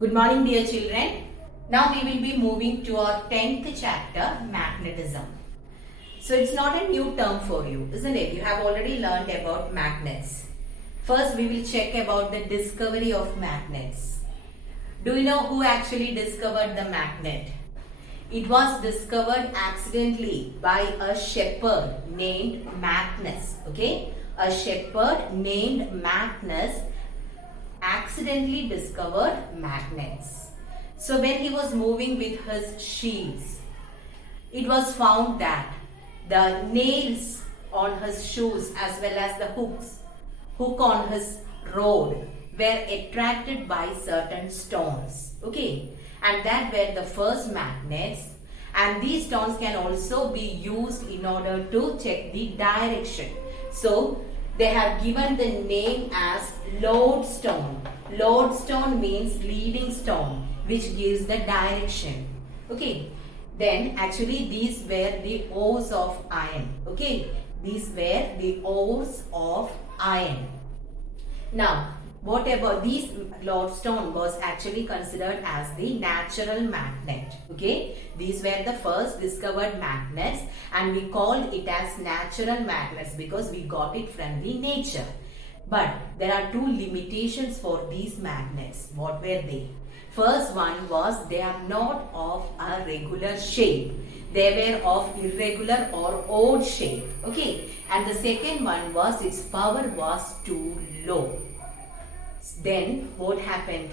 Good morning, dear children. Now we will be moving to our 10th chapter, magnetism. So it's not a new term for you, isn't it? You have already learned about magnets. First, we will check about the discovery of magnets. Do you know who actually discovered the magnet? It was discovered accidentally by a shepherd named Magnus. Okay? A shepherd named Magnus accidentally discovered magnets. So when he was moving with his sheep, it was found that the nails on his shoes as well as the hook on his rod were attracted by certain stones. Okay, and that were the first magnets, and these stones can also be used in order to check the direction. So they have given the name as lodestone. Lodestone means leading stone, which gives the direction. Okay. Then actually these were the ores of iron. Okay. These were the ores of iron. Now, what about these lodestone was actually considered as the natural magnet. Okay. These were the first discovered magnets, and we called it as natural magnets because we got it from the nature. But there are two limitations for these magnets. What were they? First one was they are not of a regular shape. They were of irregular or odd shape. Okay. And the second one was its power was too low. Then what happened?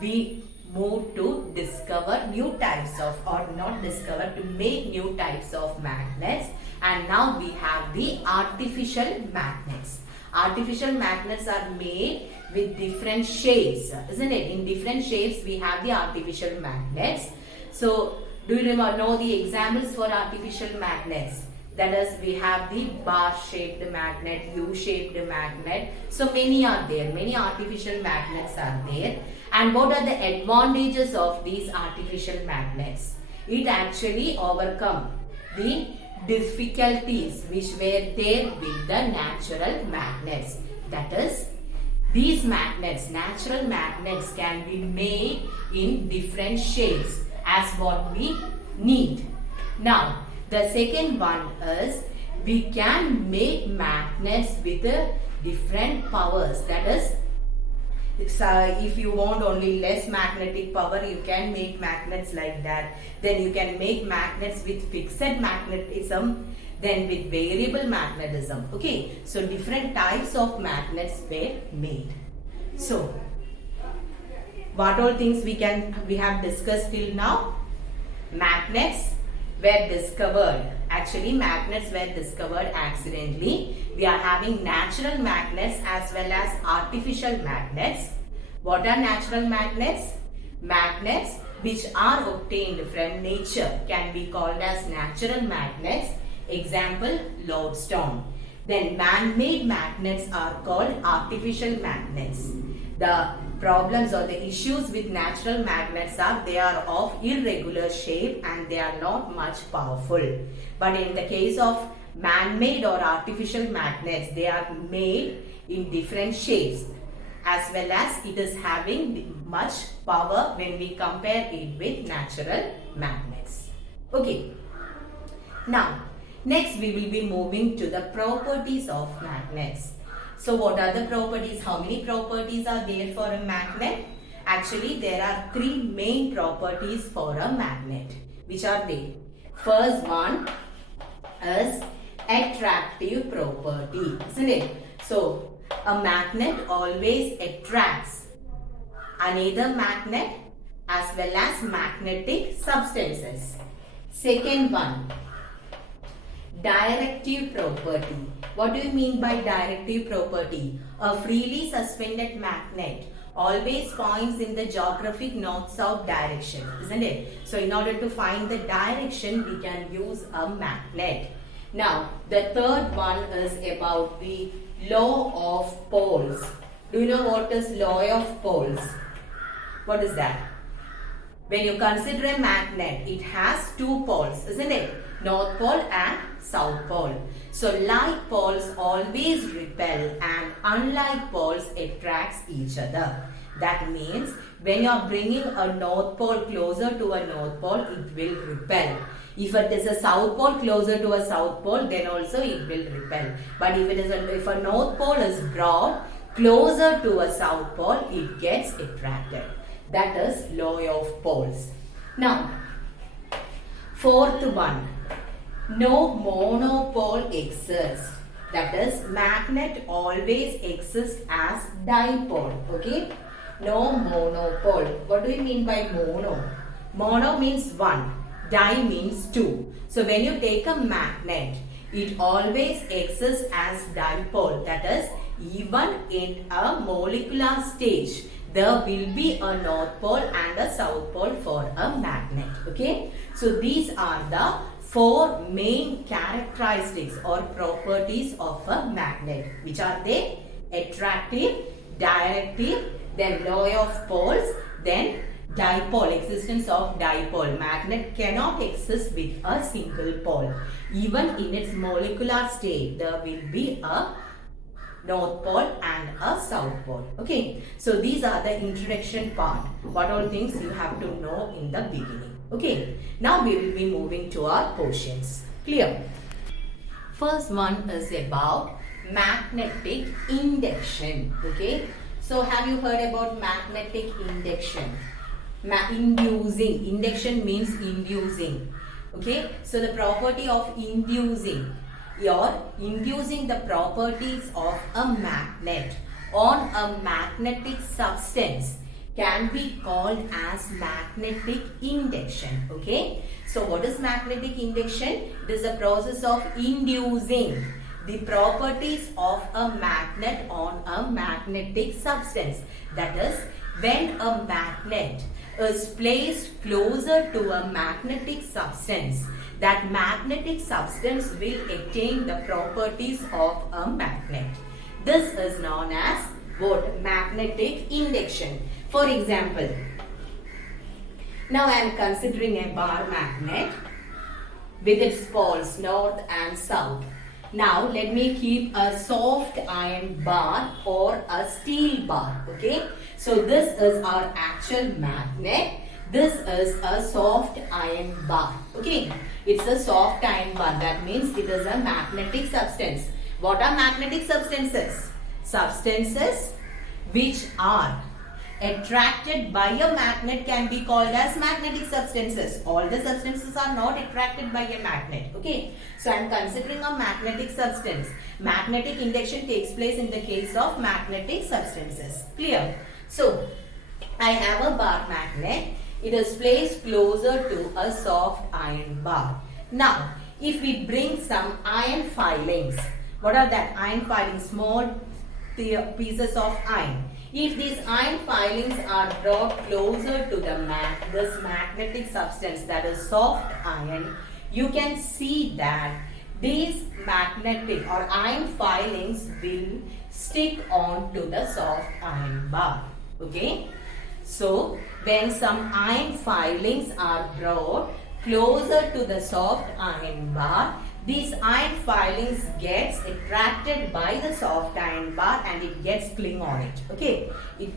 We moved to discover new types of, or not discover, to make new types of magnets, and now we have the artificial magnets. Artificial magnets are made with different shapes, isn't it? In different shapes we have the artificial magnets. So do you know the examples for artificial magnets? That is, we have the bar-shaped magnet, U-shaped magnet. So many are there. Many artificial magnets are there. And what are the advantages of these artificial magnets? It actually overcome the difficulties which were there with the natural magnets. That is, these magnets, natural magnets, can be made in different shapes as what we need. Now, the second one is we can make magnets with different powers. That is, if you want only less magnetic power, you can make magnets like that. Then you can make magnets with fixed magnetism, then with variable magnetism. Okay, so different types of magnets were made. So, what all things we have discussed till now? Magnets were discovered. Actually, magnets were discovered accidentally. We are having natural magnets as well as artificial magnets. What are natural magnets? Magnets which are obtained from nature can be called as natural magnets. Example, lodestone. Then man-made magnets are called artificial magnets. The problems or the issues with natural magnets are they are of irregular shape and they are not much powerful. But in the case of man-made or artificial magnets, they are made in different shapes, as well as it is having much power when we compare it with natural magnets. Okay. Now, next we will be moving to the properties of magnets. So what are the properties? How many properties are there for a magnet? Actually, there are three main properties for a magnet. Which are they? First one is attractive property, isn't it? So a magnet always attracts another magnet as well as magnetic substances. Second one, directive property. What do you mean by directive property? A freely suspended magnet always points in the geographic north-south direction, isn't it? So in order to find the direction, we can use a magnet. Now, the third one is about the law of poles. Do you know what is law of poles? What is that? When you consider a magnet, it has two poles, isn't it? North pole and South pole. So like poles always repel and unlike poles attracts each other. That means when you are bringing a north pole closer to a north pole, it will repel. If it is a south pole closer to a south pole, then also it will repel. But if a north pole is brought closer to a south pole, it gets attracted. That is law of poles. Now, fourth one, no monopole exists. That is, magnet always exists as dipole. Okay? No monopole. What do you mean by mono? Mono means one. Di means two. So when you take a magnet, it always exists as dipole. That is, even in a molecular stage, there will be a north pole and a south pole for a magnet. Okay? So these are the four main characteristics or properties of a magnet. Which are they? Attractive, directive, then law of poles, then dipole, existence of dipole. Magnet cannot exist with a single pole. Even in its molecular state, there will be a north pole and a south pole. Okay, so these are the introduction part. What all things you have to know in the beginning. Okay, now we will be moving to our portions. Clear? First one is about magnetic induction. Okay, so have you heard about magnetic induction? Inducing. Induction means inducing. Okay, so the property of inducing. You're inducing the properties of a magnet on a magnetic substance can be called as magnetic induction. Okay, so what is magnetic induction? It is a process of inducing the properties of a magnet on a magnetic substance. That is, when a magnet is placed closer to a magnetic substance, that magnetic substance will attain the properties of a magnet. This is known as what? Magnetic induction. For example, now I am considering a bar magnet with its poles north and south. Now let me keep a soft iron bar or a steel bar. Okay, so this is our actual magnet. This is a soft iron bar. Okay, it's a soft iron bar. That means it is a magnetic substance. What are magnetic substances? Substances which are attracted by a magnet can be called as magnetic substances. All the substances are not attracted by a magnet. Okay, so I am considering a magnetic substance. Magnetic induction takes place in the case of magnetic substances. Clear? So I have a bar magnet. It is placed closer to a soft iron bar. Now, if we bring some iron filings, what are that? Iron filings, small pieces of iron. If these iron filings are brought closer to this magnetic substance, that is soft iron, you can see that these magnetic or iron filings will stick on to the soft iron bar. Okay, so when some iron filings are brought closer to the soft iron bar, these iron filings gets attracted by the soft iron bar and it gets cling on it. Okay, it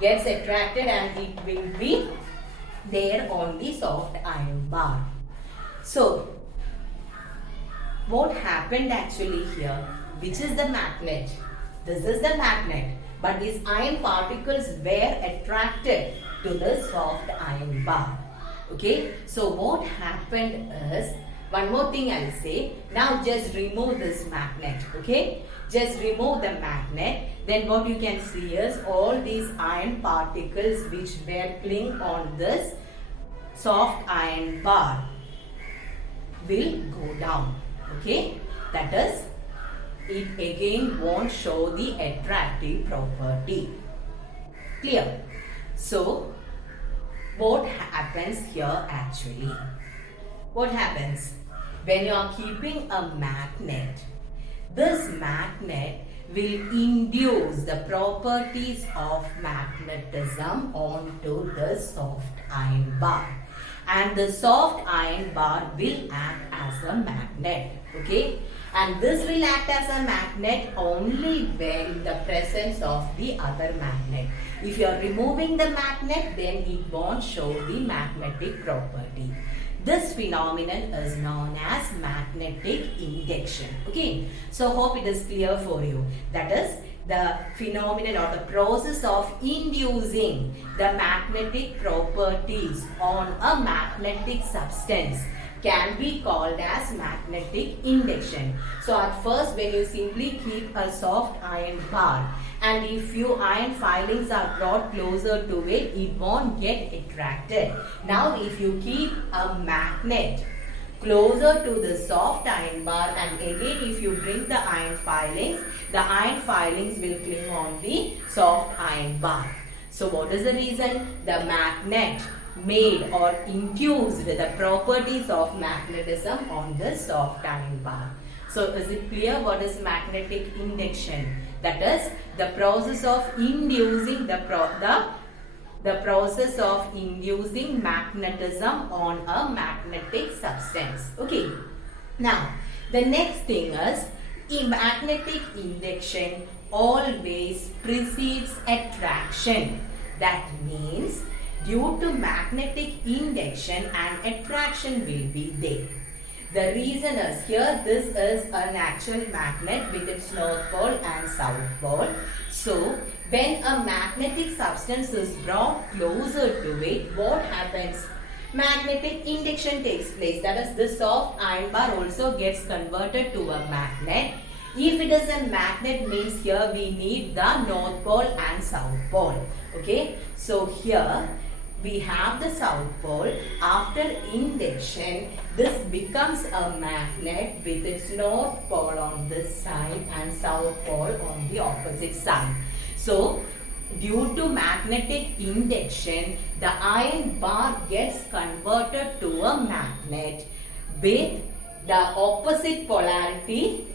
gets attracted and it will be there on the soft iron bar. So what happened actually here? Which is the magnet? This is the magnet, but these iron particles were attracted to the soft iron bar. Okay, so what happened is, one more thing I'll say. Now just remove this magnet. Okay, just remove the magnet. Then what you can see is all these iron particles which were cling on this soft iron bar will go down. Okay, that is, it again won't show the attractive property. Clear? So what happens here actually? What happens? When you are keeping a magnet, this magnet will induce the properties of magnetism onto the soft iron bar. And the soft iron bar will act as a magnet. Okay? and this will act as a magnet only when in the presence of the other magnet. If you are removing the magnet, then it won't show the magnetic property. This phenomenon is known as magnetic induction. Okay, so hope it is clear for you. That is the phenomenon or the process of inducing the magnetic properties on a magnetic substance can be called as magnetic induction. So at first, when you simply keep a soft iron bar, and if few iron filings are brought closer to it, it won't get attracted. Now if you keep a magnet closer to the soft iron bar, and again if you bring the iron filings will cling on the soft iron bar. So what is the reason? The magnet made or induced the properties of magnetism on the soft iron bar. So is it clear what is magnetic induction? That is the process of inducing the process of inducing magnetism on a magnetic substance. Okay. Now the next thing is magnetic induction always precedes attraction. That means due to magnetic induction, an attraction will be there. The reason is here, this is an actual magnet with its north pole and south pole. So when a magnetic substance is brought closer to it, what happens? Magnetic induction takes place. That is, the soft iron bar also gets converted to a magnet. If it is a magnet, means here we need the north pole and south pole. Okay, so here we have the south pole. After induction, this becomes a magnet with its north pole on this side and south pole on the opposite side. So due to magnetic induction, the iron bar gets converted to a magnet with the opposite polarity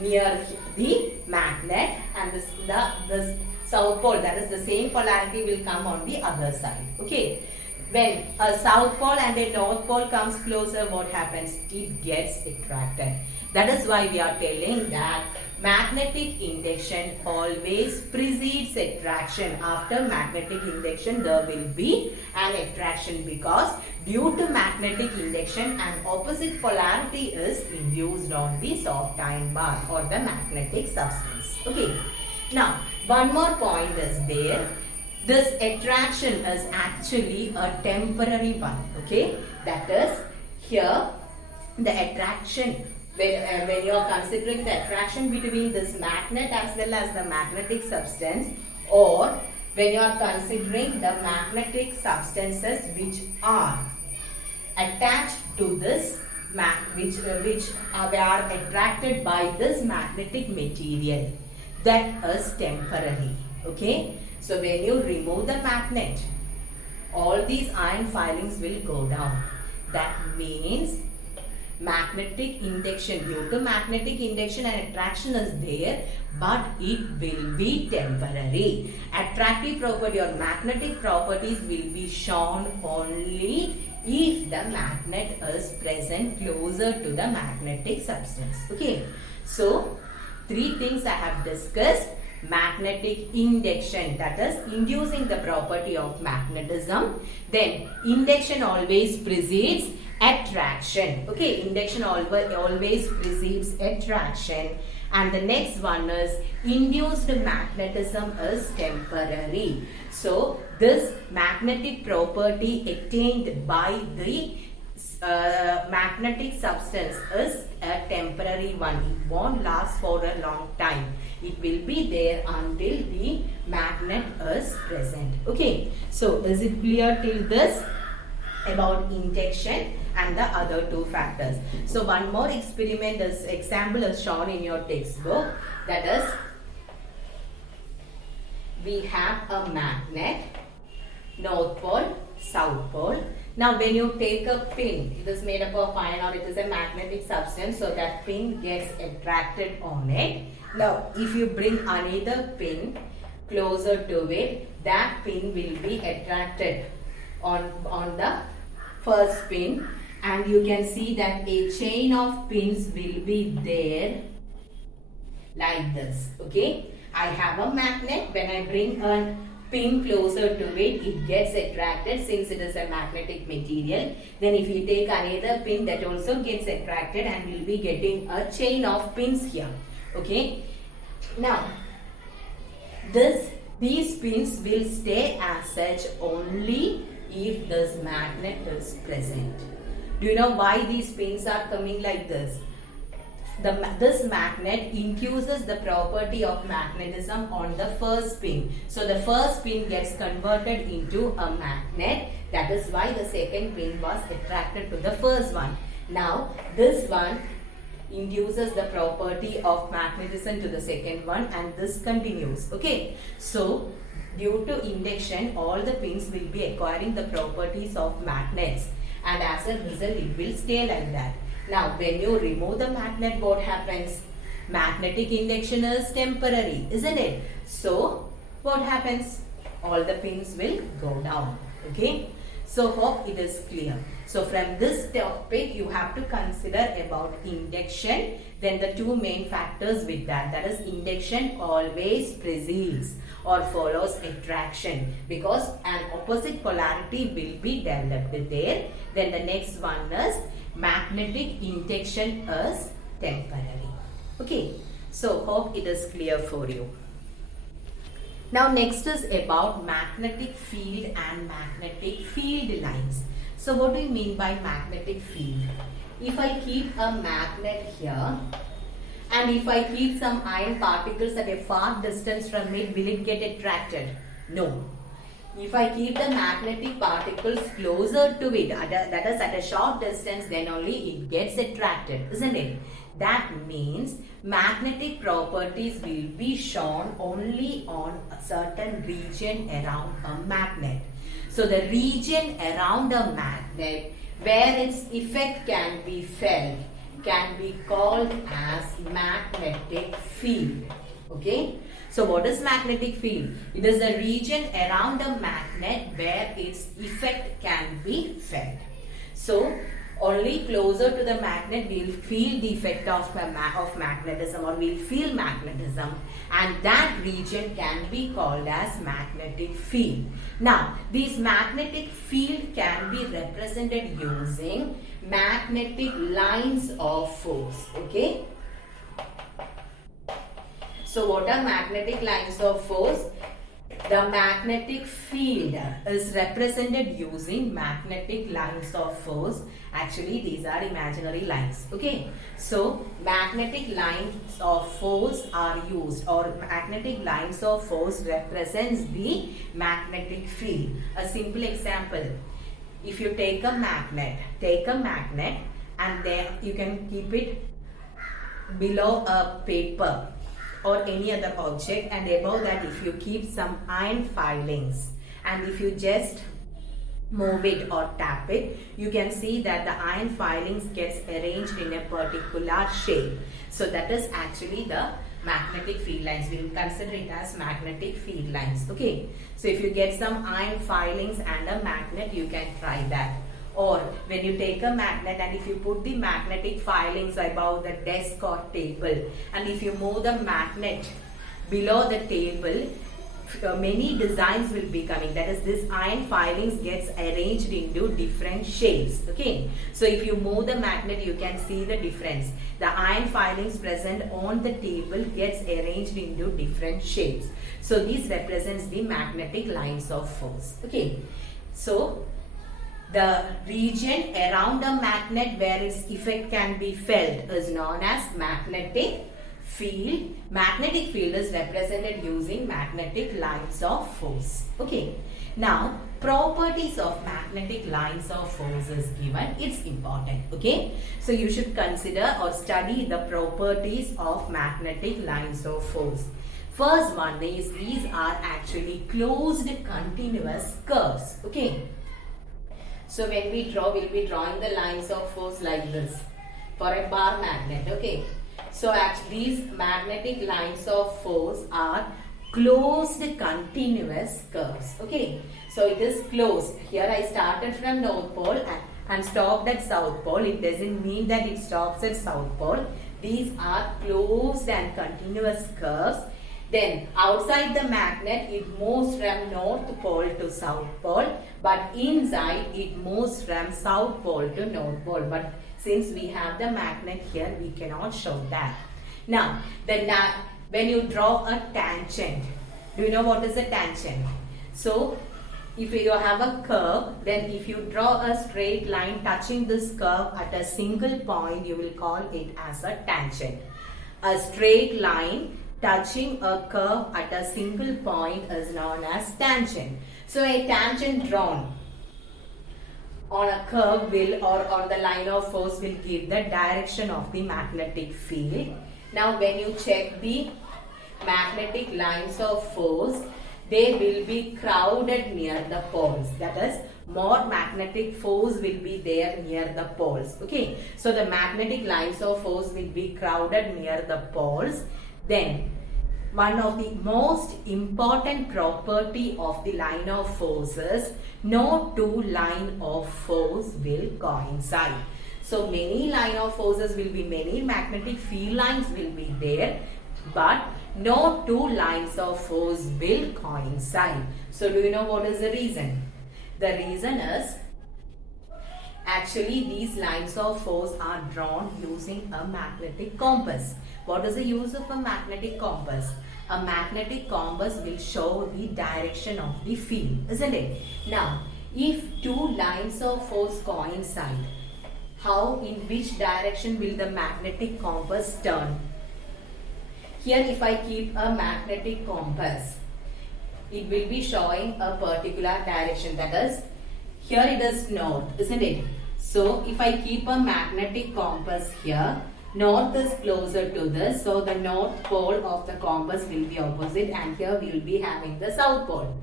near the magnet, and this south pole, that is the same polarity, will come on the other side. Okay, when a south pole and a north pole comes closer, what happens? It gets attracted. That is why we are telling that magnetic induction always precedes attraction. After magnetic induction, there will be an attraction, because due to magnetic induction, an opposite polarity is induced on the soft iron bar or the magnetic substance. Okay. Now, one more point is there. This attraction is actually a temporary one. Okay. That is, here the attraction, when you are considering the attraction between this magnet as well as the magnetic substance, or when you are considering the magnetic substances which are attached to this which are attracted by this magnetic material, that is temporary. Okay, so when you remove the magnet, all these iron filings will go down. That means magnetic induction, due to magnetic induction, an attraction is there, but it will be temporary. Attractive property or magnetic properties will be shown only if the magnet is present closer to the magnetic substance. Okay, so three things I have discussed. Magnetic induction, that is inducing the property of magnetism. Then induction always precedes attraction. Okay, induction always precedes attraction. And the next one is induced magnetism is temporary. So this magnetic property attained by the magnetic substance is a temporary one. It won't last for a long time. It will be there until the magnet is present. Okay, so is it clear till this about induction and the other two factors? So one more example is shown in your textbook. That is, we have a magnet, north pole, south pole. Now when you take a pin, it is made up of iron or it is a magnetic substance, so that pin gets attracted on it. Now if you bring another pin closer to it, that pin will be attracted on the first pin, and you can see that a chain of pins will be there like this. Okay, I have a magnet. When I bring a pin closer to it, it gets attracted since it is a magnetic material. Then if you take another pin, that also gets attracted and we'll be getting a chain of pins here. Okay, now these pins will stay as such only if this magnet is present. Do you know why these pins are coming like this? This magnet induces the property of magnetism on the first pin. So the first pin gets converted into a magnet. That is why the second pin was attracted to the first one. Now this one induces the property of magnetism to the second one, and this continues. Okay, so due to induction, all the pins will be acquiring the properties of magnets, and as a result it will stay like that. Now when you remove the magnet, what happens? Magnetic induction is temporary, isn't it? So what happens? All the pins will go down. Okay, so hope it is clear. So from this topic you have to consider about induction, then the two main factors with that is induction always precedes or follows attraction, because an opposite polarity will be developed there. Then the next one is magnetic induction is temporary. Okay, so hope it is clear for you. Now next is about magnetic field and magnetic field lines. So what do you mean by magnetic field? If I keep a magnet here and if I keep some iron particles at a far distance from it, will it get attracted? No. If I keep the magnetic particles closer to it, that is at a short distance, then only it gets attracted, isn't it? That means magnetic properties will be shown only on a certain region around a magnet. So the region around a magnet where its effect can be felt can be called as magnetic field. Okay, so what is magnetic field? It is the region around a magnet where its effect can be felt. So only closer to the magnet we will feel the effect of magnetism, or we will feel magnetism, and that region can be called as magnetic field. Now this magnetic field can be represented using magnetic lines of force. Okay, so what are magnetic lines of force? The magnetic field is represented using magnetic lines of force. Actually, these are imaginary lines. Okay, so magnetic lines of force are used, or magnetic lines of force represents the magnetic field. A simple example: if you take a magnet and then you can keep it below a paper or any other object, and above that if you keep some iron filings, and if you just move it or tap it, you can see that the iron filings gets arranged in a particular shape. So that is actually the magnetic field lines. We will consider it as magnetic field lines. Okay, so if you get some iron filings and a magnet, you can try that. Or when you take a magnet and if you put the magnetic filings above the desk or table, and if you move the magnet below the table, many designs will be coming. That is, this iron filings gets arranged into different shapes. Okay, so if you move the magnet, you can see the difference. The iron filings present on the table gets arranged into different shapes. So this represents the magnetic lines of force. Okay, so the region around a magnet where its effect can be felt is known as magnetic field. Magnetic field is represented using magnetic lines of force. Okay, now properties of magnetic lines of force is given. It's important. Okay, so you should consider or study the properties of magnetic lines of force. First one is, these are actually closed continuous curves. Okay, so when we draw, we'll be drawing the lines of force like this for a bar magnet. Okay, so actually these magnetic lines of force are closed continuous curves. Okay, so it is closed. Here I started from North Pole and stopped at South Pole, it doesn't mean that it stops at South Pole. These are closed and continuous curves. Then outside the magnet, it moves from North Pole to South Pole, but inside it moves from South Pole to North Pole. But since we have the magnet here, we cannot show that. Now, when you draw a tangent, do you know what is a tangent? So, if you have a curve, then if you draw a straight line touching this curve at a single point, you will call it as a tangent. A straight line touching a curve at a single point is known as tangent. So a tangent drawn on a curve or on the line of force will give the direction of the magnetic field. Now when you check the magnetic lines of force, they will be crowded near the poles. That is, more magnetic force will be there near the poles. Okay, so the magnetic lines of force will be crowded near the poles. Then, one of the most important property of the line of force is no two line of force will coincide. So, many line of forces will be, many magnetic field lines will be there, but no two lines of force will coincide. So, do you know what is the reason? The reason is, actually these lines of force are drawn using a magnetic compass. What is the use of a magnetic compass? A magnetic compass will show the direction of the field, isn't it? Now, if two lines of force coincide, in which direction will the magnetic compass turn? Here, if I keep a magnetic compass, it will be showing a particular direction. That is, here it is north, isn't it? So, if I keep a magnetic compass here, north is closer to this. So, the north pole of the compass will be opposite, and here we will be having the south pole.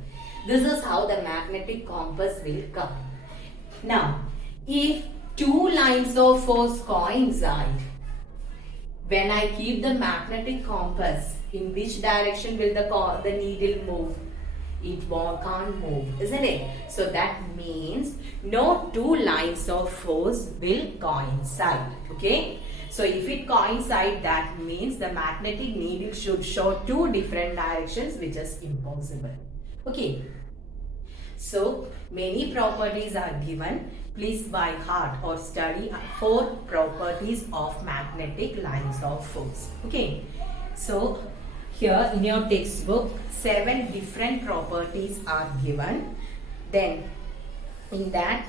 This is how the magnetic compass will come. Now, if two lines of force coincide, when I keep the magnetic compass, in which direction will the needle move? It can't move, isn't it? So that means no two lines of force will coincide. Okay? So if it coincides, that means the magnetic needle should show two different directions, which is impossible. Okay? So many properties are given. Please by heart or study 4 properties of magnetic lines of force. Okay. So here in your textbook 7 different properties are given. Then in that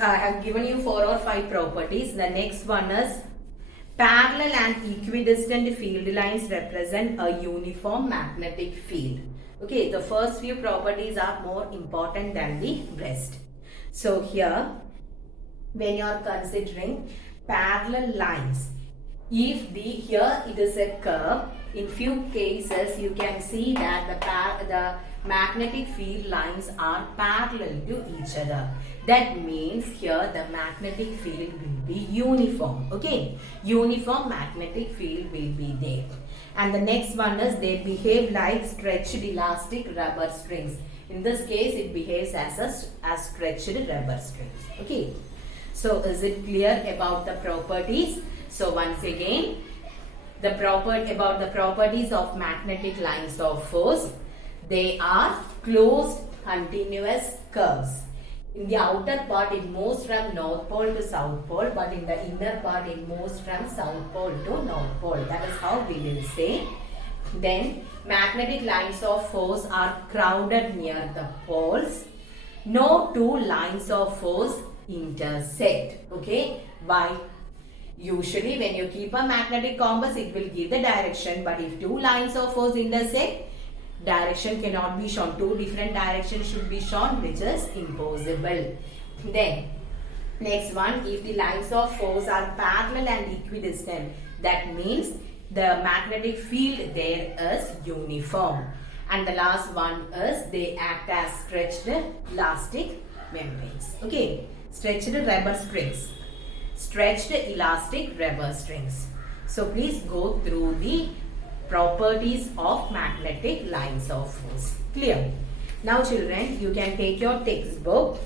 I have given you 4 or 5 properties. The next one is parallel and equidistant field lines represent a uniform magnetic field. Okay, the first few properties are more important than the rest. So here, when you are considering parallel lines, here it is a curve, in few cases you can see that the magnetic field lines are parallel to each other. That means here the magnetic field will be uniform. Okay, uniform magnetic field will be there. And the next one is they behave like stretched elastic rubber strings. In this case, it behaves as stretched rubber strings. Okay. So, is it clear about the properties? So, once again, about the properties of magnetic lines of force. They are closed continuous curves. In the outer part, it moves from North Pole to South Pole, but in the inner part, it moves from South Pole to North Pole. That is how we will say. Then, magnetic lines of force are crowded near the poles. No two lines of force intersect. Okay? Why? Usually, when you keep a magnetic compass, it will give the direction. But if two lines of force intersect, direction cannot be shown. Two different directions should be shown, which is impossible. Then, next one, if the lines of force are parallel and equidistant, that means the magnetic field there is uniform. And the last one is they act as stretched elastic membranes. Okay, stretched rubber strings. Stretched elastic rubber strings. So please go through the properties of magnetic lines of force. Clear? Now children, you can take your textbook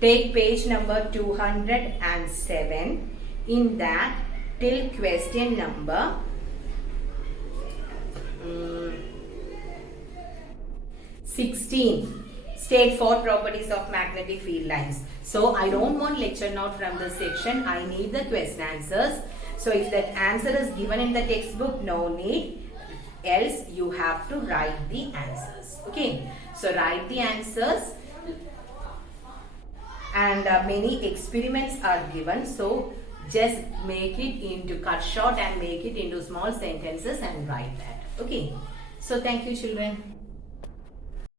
Take page number 207. In that, till question number 16. State 4 properties of magnetic field lines. So I don't want lecture note from this section. I need the question answers. So if that answer is given in the textbook, no need. Else you have to write the answers. Okay. So write the answers. And many experiments are given. So just make it into cut short and make it into small sentences and write that. Okay. So thank you, children.